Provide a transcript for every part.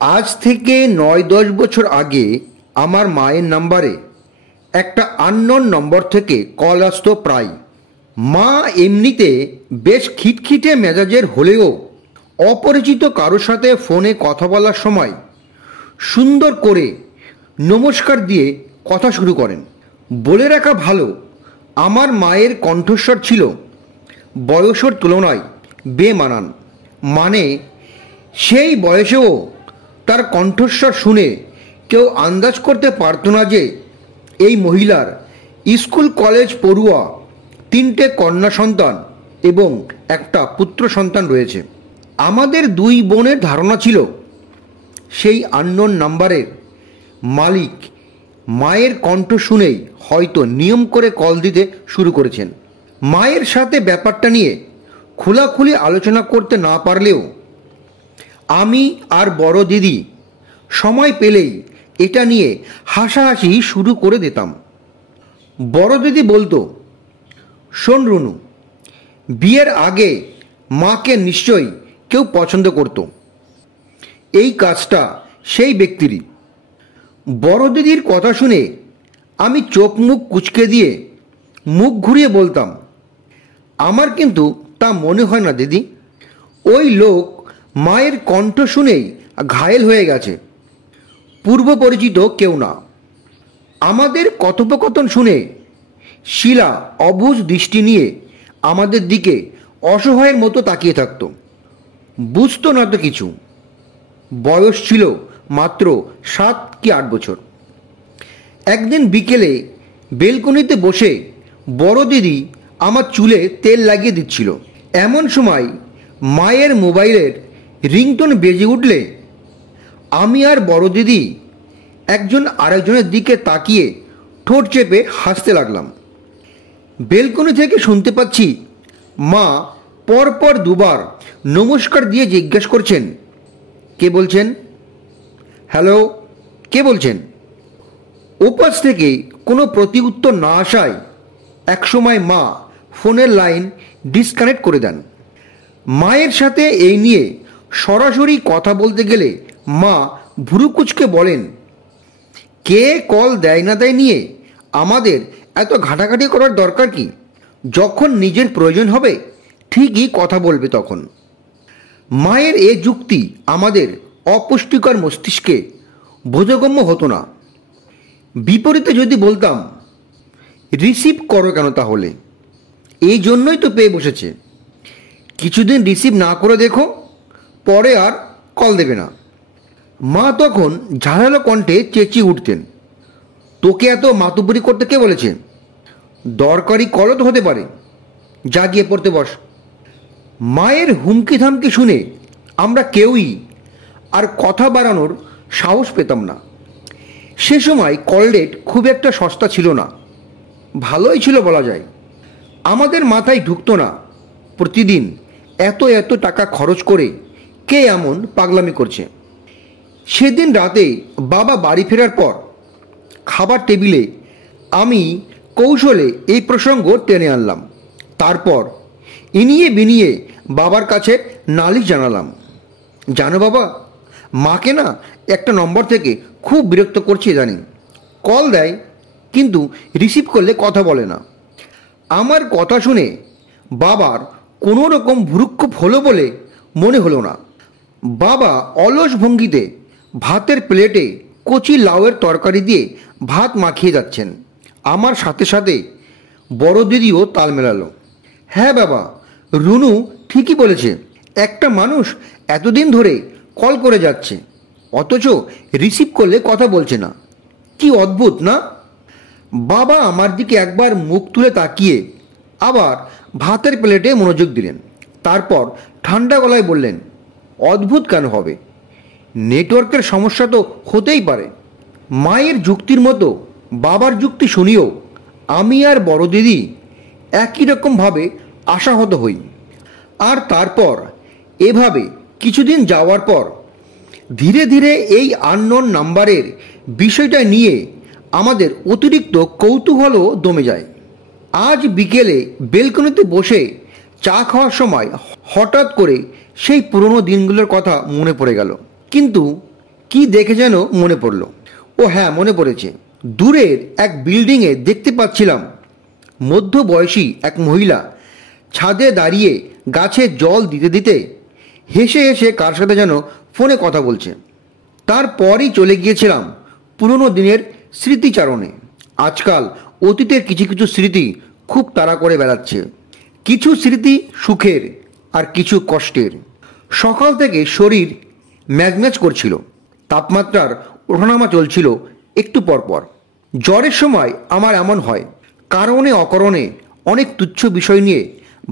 আজ থেকে ৯-১০ বছর আগে আমার মায়ের নাম্বারে একটা আননোন নম্বর থেকে কল আসতো প্রায়। মা এমনিতে বেশ খিটখিটে মেজাজের হলেও অপরিচিত কারোর সাথে ফোনে কথা বলার সময় সুন্দর করে নমস্কার দিয়ে কথা শুরু করেন। বলে রাখা ভালো, আমার মায়ের কণ্ঠস্বর ছিল বয়সের তুলনায় বেমানান। মানে সেই বয়সেও তার কণ্ঠস্বর শুনে কেউ আন্দাজ করতে পারত না যে এই মহিলার স্কুল কলেজ পড়ুয়া 3টে কন্যা সন্তান এবং একটা পুত্র সন্তান রয়েছে। আমাদের 2 বোনের ধারণা ছিল সেই আননোন নাম্বারের মালিক মায়ের কণ্ঠ শুনেই হয়তো নিয়ম করে কল দিতে শুরু করেছেন। মায়ের সাথে ব্যাপারটা নিয়ে খোলাখুলি আলোচনা করতে না পারলেও আমি আর বড় দিদি সময় পেলেই এটা নিয়ে হাসাহাসি শুরু করে দিতাম। বড় দিদি বলতো, শোন রুনু, বিয়ের আগে মাকে নিশ্চয়ই কেউ পছন্দ করত, এই কাজটা সেই ব্যক্তিরই। বড় দিদির কথা শুনে আমি চোখ মুখ কুঁচকে দিয়ে মুখ ঘুরিয়ে বলতাম, আমার কিন্তু তা মনে হয় না দিদি। ওই লোক মায়ের কণ্ঠ শুনেই ঘায়েল হয়ে গেছে, পূর্ব পরিচিত কেউ না। আমাদের কথোপকথন শুনে শিলা অবুঝ দৃষ্টি নিয়ে আমাদের দিকে অসহায়ের মতো তাকিয়ে থাকত। বুঝতো না তো কিছু। বয়স ছিল মাত্র 7 কি 8 বছর। একদিন বিকেলে বেলকনিতে বসে বড় দিদি আমার চুলে তেল লাগিয়ে দিচ্ছিল। এমন সময় মায়ের মোবাইলের রিংটোন বেজে উঠলে আমি আর বড় দিদি একজন আরেকজনের দিকে তাকিয়ে ঠোঁট চেপে হাসতে লাগলাম। বেলকনি থেকে শুনতে পাচ্ছি মা পরপর 2বার নমস্কার দিয়ে জিজ্ঞেস করছেন, কে বলছেন? হ্যালো, কে বলছেন? ওপাশ থেকে কোনো প্রতি উত্তর না আসায় একসময় মা ফোনের লাইন ডিসকানেক্ট করে দেন। মায়ের সাথে এই নিয়ে সরাসরি কথা বলতে গেলে মা ভুরু কুঁচকে বলেন, কে কল দেয় না দেয় নিয়ে আমাদের এত ঘাটাঘাটি করার দরকার কি? যখন নিজের প্রয়োজন হবে ঠিকই কথা বলবে তখন। মায়ের এ যুক্তি আমাদের অপুষ্টিকর মস্তিষ্কে বোধগম্য হতো না। বিপরীতে যদি বলতাম, রিসিভ করো কেন তাহলে? এই জন্যই তো পেয়ে বসেছে, কিছুদিন রিসিভ না করে দেখো, পরে আর কল দেবে না। মা তখন ঝাড়ালো কণ্ঠে চেঁচিয়ে উঠতেন, তোকে এত মাতুবরি করতে কে বলেছে? দরকারি কলও তো হতে পারে, যা গিয়ে পড়তে বস। মায়ের হুমকি ধামকি শুনে আমরা কেউই আর কথা বাড়ানোর সাহস পেতাম না। সে সময় কল রেট খুব একটা সস্তা ছিল না, ভালোই ছিল বলা যায়। আমাদের মাথায় ঢুকতো না প্রতিদিন এত এত টাকা খরচ করে কে এমন পাগলামি করছে। সেদিন রাতে বাবা বাড়ি ফেরার পর খাবার টেবিলে আমি কৌশলে এই প্রসঙ্গ টেনে আনলাম। তারপর ইনিয়ে বিনিয়ে বাবার কাছে নালিশ জানালাম, জানো বাবা, মাকে না একটা নম্বর থেকে খুব বিরক্ত করছে জানি। কল দেয় কিন্তু রিসিভ করলে কথা বলে না। আমার কথা শুনে বাবার কোনো রকম ভ্রুক্ষেপ হলো বলে মনে হলো না। বাবা অলস ভঙ্গিতে ভাতের প্লেটে কচি লাউয়ের তরকারি দিয়ে ভাত মাখিয়ে যাচ্ছেন। আমার সাথে সাথে বড় দিদিও তাল মেলালো, হ্যাঁ বাবা, রুনু ঠিকই বলেছে, একটা মানুষ এতদিন ধরে কল করে যাচ্ছে অথচ রিসিভ করলে কথা বলছে না, কি অদ্ভুত না? বাবা আমার দিকে একবার মুখ তুলে তাকিয়ে আবার ভাতের প্লেটে মনোযোগ দিলেন। তারপর ঠান্ডা গলায় বললেন, অদ্ভুত কেন হবে? নেটওয়ার্কের সমস্যা তো হতেই পারে। মায়ের যুক্তির মতো বাবার যুক্তি শুনিও আমি আর বড় দিদি একই রকমভাবে আশাহত হই। আর তারপর এভাবে কিছুদিন যাওয়ার পর ধীরে ধীরে এই আননোন নাম্বারের বিষয়টা নিয়ে আমাদের অতিরিক্ত কৌতূহলও দমে যায়। আজ বিকেলে বেলকনিতে বসে চা খাওয়ার সময় হঠাৎ করে সেই পুরনো দিনগুলোর কথা মনে পড়ে গেল। কিন্তু কি দেখে যেন মনে পড়ল। ও হ্যাঁ, মনে পড়েছে। দূরের এক বিল্ডিংয়ে দেখতে পাচ্ছিলাম মধ্যবয়সী এক মহিলা ছাদে দাঁড়িয়ে গাছে জল দিতে দিতে হেসে হেসে কার সাথে যেন ফোনে কথা বলছে। তারপরই চলে গিয়েছিলাম পুরনো দিনের স্মৃতিচারণে। আজকাল অতীতের কিছু কিছু স্মৃতি খুব তাড়া করে বেড়াচ্ছে। কিছু স্মৃতি সুখের আর কিছু কষ্টের। সকাল থেকে শরীর ম্যাজম্যাজ করছিল, তাপমাত্রার ওঠানামা চলছিল একটু পরপর। জ্বরের সময় আমার এমন হয়, কারণে অকারণে অনেক তুচ্ছ বিষয় নিয়ে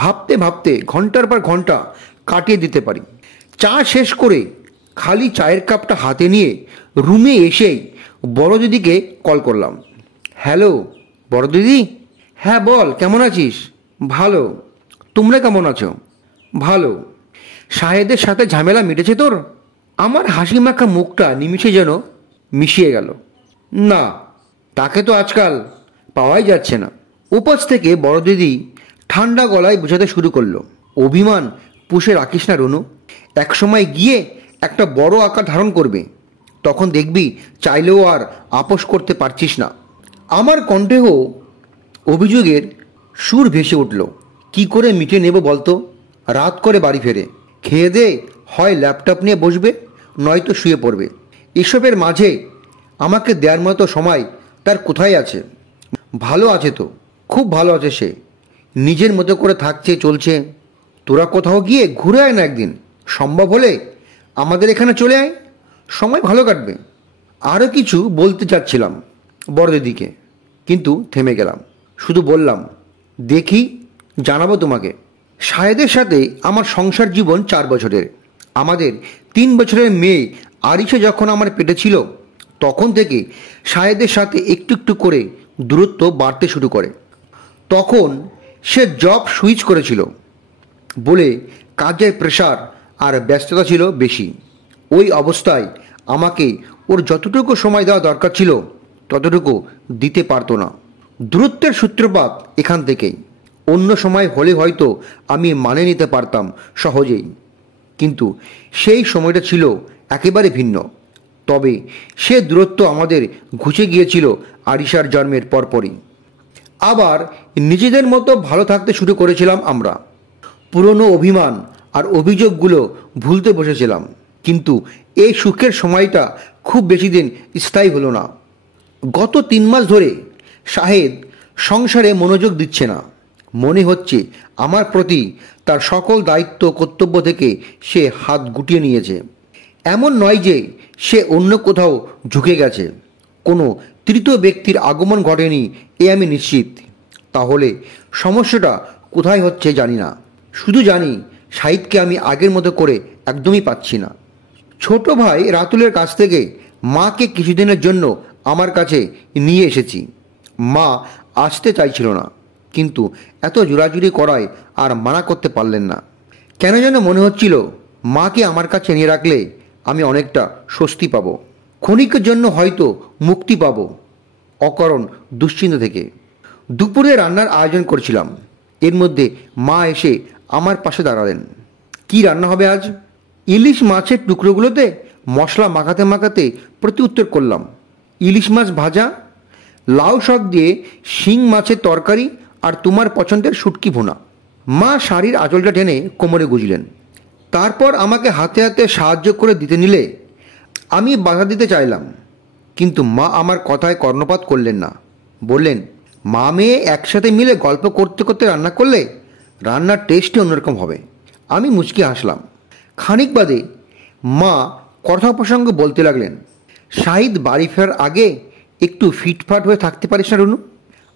ভাবতে ভাবতে ঘন্টার পর ঘন্টা কাটিয়ে দিতে পারি। চা শেষ করে খালি চায়ের কাপটা হাতে নিয়ে রুমে এসেই বড় দিদিকে কল করলাম। হ্যালো বড় দিদি। হ্যাঁ বল, কেমন আছিস? ভালো। তোমরা কেমন আছো? ভালো। সাহেদের সাথে ঝামেলা মিটেছে তোর? আমার হাসি মাখা মুখটা নিমিষে যেন মিশিয়ে গেল। না, তাকে তো আজকাল পাওয়াই যাচ্ছে না। উপাস থেকে বড় দিদি ঠান্ডা গলায় বোঝাতে শুরু করলো, অভিমান পুষে রাখিস না রনু, একসময় গিয়ে একটা বড় আকার ধারণ করবে, তখন দেখবি চাইলেও আর আপোষ করতে পারছিস না। আমার কণ্ঠেও অভিযোগের সুর ভেসে উঠল। কি করে মিটে নেব বলতো? রাত করে বাড়ি ফেরে খেয়ে দে হয় ল্যাপটপ নিয়ে বসবে, নয়তো শুয়ে পড়বে। এসবের মাঝে আমাকে দেওয়ার মতো সময় তার কোথায় আছে? ভালো আছে তো, খুব ভালো আছে সে, নিজের মতো করে থাকছে, চলছে। তোরা কোথাও গিয়ে ঘুরে আয় না একদিন, সম্ভব হলে আমাদের এখানে চলে আয়, সময় ভালো কাটবে। আরও কিছু বলতে চাচ্ছিলাম বড় দিদিকে, কিন্তু থেমে গেলাম। শুধু বললাম, দেখি, জানাবো তোমাকে। সাহেদের সাথে আমার সংসার জীবন 4 বছরের। আমাদের 3 বছরের মেয়ে আরিশা যখন আমার পেটে ছিল, তখন থেকে সাহেদের সাথে একটু একটু করে দূরত্ব বাড়তে শুরু করে। তখন সে জব সুইচ করেছিল বলে কাজের প্রেশার আর ব্যস্ততা ছিল বেশি। ওই অবস্থায় আমাকে ওর যতটুকু সময় দেওয়া দরকার ছিল ততটুকু দিতে পারতো না। দূরত্বের সূত্রপাত এখান থেকেই। অন্য সময় হলে হয়তো আমি মানে নিতে পারতাম সহজেই, কিন্তু সেই সময়টা ছিল একেবারে ভিন্ন। তবে সে দূরত্ব আমাদের ঘুচে গিয়েছিল আরিশার জন্মের পরপরই। আবার নিজেদের মতো ভালো থাকতে শুরু করেছিলাম আমরা। পুরনো অভিমান আর অভিযোগগুলো ভুলতে বসেছিলাম, কিন্তু এই সুখের সময়টা খুব বেশি দিন স্থায়ী হলো না। গত 3 মাস ধরে শাহেদ সংসারে মনোযোগ দিচ্ছে না। মনে হচ্ছে আমার প্রতি তার সকল দায়িত্ব কর্তব্য থেকে সে হাত গুটিয়ে নিয়েছে। এমন নয় যে সে অন্য কোথাও ঝুঁকে গেছে, কোনো তৃতীয় ব্যক্তির আগমন ঘটেনি এ আমি নিশ্চিত। তাহলে সমস্যাটা কোথায় হচ্ছে জানি না, শুধু জানি শাহিদকে আমি আগের মতো করে একদমই পাচ্ছি না। ছোট ভাই রাতুলের কাছ থেকে মাকে কিছুদিনের জন্য আমার কাছে নিয়ে এসেছি। মা আসতে চাইছিল না, কিন্তু এত জোরাজুরি করায় আর মানা করতে পারলেন না। কেন যেন মনে হচ্ছিল মাকে আমার কাছে নিয়ে রাখলে আমি অনেকটা স্বস্তি পাব, ক্ষণিকের জন্য হয়তো মুক্তি পাব অকারণ দুশ্চিন্তা থেকে। দুপুরে রান্নার আয়োজন করছিলাম, এর মধ্যে মা এসে আমার পাশে দাঁড়ালেন। কি রান্না হবে আজ? ইলিশ মাছের টুকরোগুলোতে মশলা মাখাতে মাখাতে প্রতি উত্তর করলাম, ইলিশ মাছ ভাজা, লাউ শাক দিয়ে শিং মাছের তরকারি আর তোমার পছন্দের শুটকি ভুনা। মা শাড়ির আঁচলটা টেনে কোমরে গুজলেন, তারপর আমাকে হাতে হাতে সাহায্য করে দিতে নিলে আমি বাধা দিতে চাইলাম, কিন্তু মা আমার কথায় কর্ণপাত করলেন না। বললেন, মা মেয়ে একসাথে মিলে গল্প করতে করতে রান্না করলে রান্নার টেস্টই অন্যরকম হবে। আমি মুচকি হাসলাম। খানিক বাদে মা কথা প্রসঙ্গ বলতে লাগলেন, শাহিদ বাড়ি ফেরার আগে একটু ফিটফাট হয়ে থাকতে পারিস না রনু?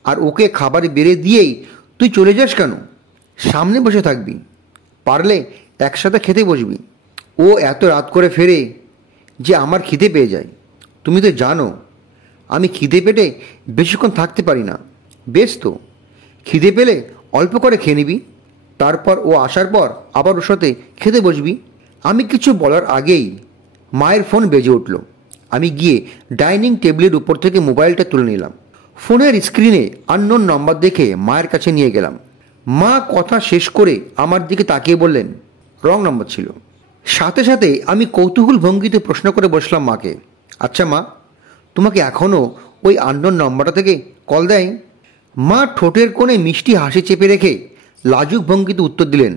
আর ওকে খাবার বেড়ে দিয়েই তুই চলে যাস কেন? সামনে বসে থাকবি, পারলে একসাথে খেতে বসবি। ও এত রাত করে ফেরে যে আমার খিদে পেয়ে যায়। তুমি তো জানো আমি খিদে পেটে বেশিক্ষণ থাকতে পারি না। বেশ তো, খিদে পেলে অল্প করে খেয়ে নিবি, তারপর ও আসার পর আবার ওর সাথে খেতে বসবি। আমি কিছু বলার আগেই মায়ের ফোন বেজে উঠল। আমি গিয়ে ডাইনিং টেবিলের উপর থেকে মোবাইলটা তুলে নিলাম। ফোনের স্ক্রিনে আননোন নাম্বার দেখে মায়ের কাছে নিয়ে গেলাম। মা কথা শেষ করে আমার দিকে তাকিয়ে বললেন, রং নাম্বার ছিল। সাথে সাথে আমি কৌতূহল ভঙ্গিতে প্রশ্ন করে বসলাম মাকে, আচ্ছা মা, তোমাকে এখনও ওই আননোন নম্বরটা থেকে কল দেয়? মা ঠোঁটের কোণে মিষ্টি হাসি চেপে রেখে লাজুক ভঙ্গিতে উত্তর দিলেন,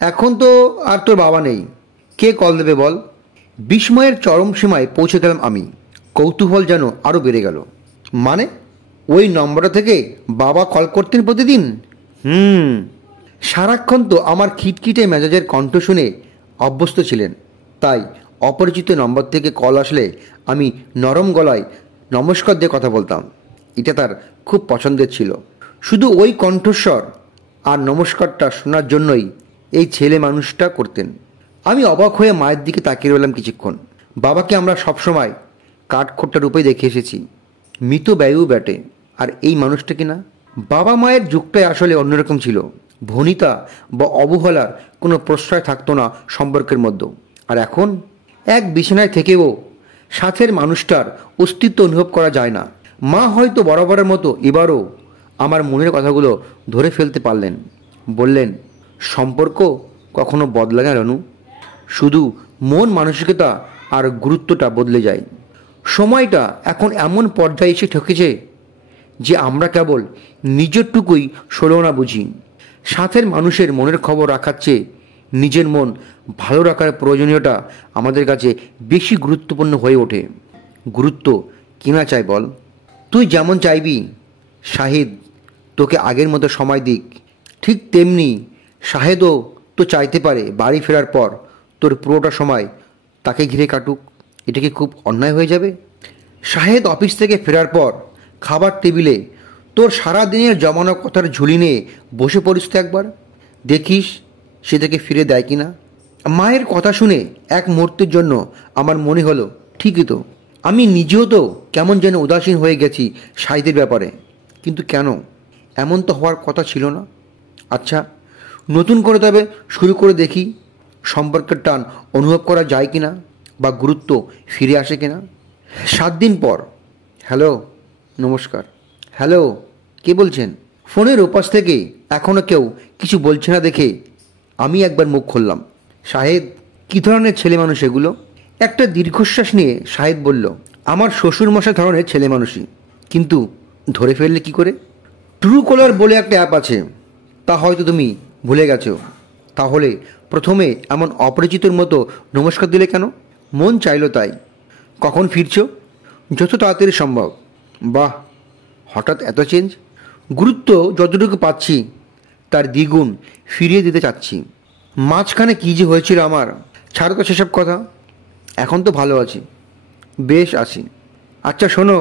এখন তো আর তোর বাবা নেই, কে কল দেবে বল? বিস্ময়ের চরম সীমায় পৌঁছে গেলাম আমি। কৌতূহল যেন আরও বেড়ে গেল। মানে ওই নম্বরটা থেকে বাবা কল করতেন প্রতিদিন? সারাক্ষণ তো আমার খিটখিটে মেজাজের কণ্ঠ শুনে অভ্যস্ত ছিলেন, তাই অপরিচিত নম্বর থেকে কল আসলে আমি নরম গলায় নমস্কার দিয়ে কথা বলতাম। এটা তার খুব পছন্দের ছিল। শুধু ওই কণ্ঠস্বর আর নমস্কারটা শোনার জন্যই এই ছেলে মানুষটা করতেন। আমি অবাক হয়ে মায়ের দিকে তাকিয়ে রইলাম কিছুক্ষণ। বাবাকে আমরা সবসময় কাঠখোট্টা রূপেই দেখে এসেছি, মৃত ব্যয়ু ব্যাটে, আর এই মানুষটা কিনা। বাবা মায়ের যুগটাই আসলে অন্যরকম ছিল। ভনিতা বা অবহেলার কোনো প্রশ্রয় থাকতো না সম্পর্কের মধ্যে। আর এখন এক বিছানায় থেকেও সাথের মানুষটার অস্তিত্ব অনুভব করা যায় না। মা হয়তো বরাবরের মতো এবারও আমার মনের কথাগুলো ধরে ফেলতে পারলেন। বললেন, সম্পর্ক কখনো বদলায় না রানু, শুধু মন মানসিকতা আর গুরুত্বটা বদলে যায়। সময়টা এখন এমন পর্যায়ে এসে ঠকেছে যে আমরা কেবল নিজেরটুকুই ষোলনা বুঝি। সাথের মানুষের মনের খবর রাখার চেয়ে নিজের মন ভালো রাখার প্রয়োজনীয়তা আমাদের কাছে বেশি গুরুত্বপূর্ণ হয়ে ওঠে। গুরুত্ব কিনা চাই বল? তুই যেমন চাইবি শাহিদ তোকে আগের মতো সময় দিক, ঠিক তেমনি শাহেদও তো চাইতে পারে বাড়ি ফেরার পর তোর পুরোটা সময় তাকে ঘিরে কাটুক। এটা কি খুব অন্যায় হয়ে যাবে? শাহেদ অফিস থেকে ফেরার পর খাবার টেবিলে তোর সারা দিনের জমানো কথার ঝুলি নিয়ে বসে পড়িস তো একবার, দেখিস সে থেকে ফিরে দেয় কি না। মায়ের কথা শুনে এক মুহূর্তের জন্য আমার মনে হলো, ঠিকই তো, আমি নিজেও তো কেমন যেন উদাসীন হয়ে গেছি শাহিদের ব্যাপারে। কিন্তু কেন? এমন তো হওয়ার কথা ছিল না। আচ্ছা, নতুন করে তবে শুরু করে দেখি, সম্পর্কের টান অনুভব করা যায় কি না, বা গুরুত্ব ফিরে আসে কিনা। 7 দিন পর। হ্যালো, নমস্কার। হ্যালো, কে বলছেন? ফোনের ওপাশ থেকে এখনও কেউ কিছু বলছে না দেখে আমি একবার মুখ খুললাম। শাহেদ, কী ধরনের ছেলে মানুষ এগুলো? একটা দীর্ঘশ্বাস নিয়ে শাহেদ বলল, আমার শ্বশুরমশাই ধরনের ছেলে মানুষই। কিন্তু ধরে ফেললে কি করে? ট্রু কলার বলে একটা অ্যাপ আছে, তা হয়তো তুমি ভুলে গেছো। তাহলে প্রথমে এমন অপরিচিতর মতো নমস্কার দিলে কেন? মন চাইলো তাই। কখন ফিরছো? যত তাড়াতাড়ি সম্ভব। বাহ, হঠাৎ এত চেঞ্জ। গুরুত্ব যতটুকু পাচ্ছি তার দ্বিগুণ ফিরিয়ে দিতে চাচ্ছি। মাঝখানে কী যে হয়েছিল আমার, ছাড়ো তো সেসব কথা। এখন তো ভালো আছি, বেশ আছি। আচ্ছা শোনো,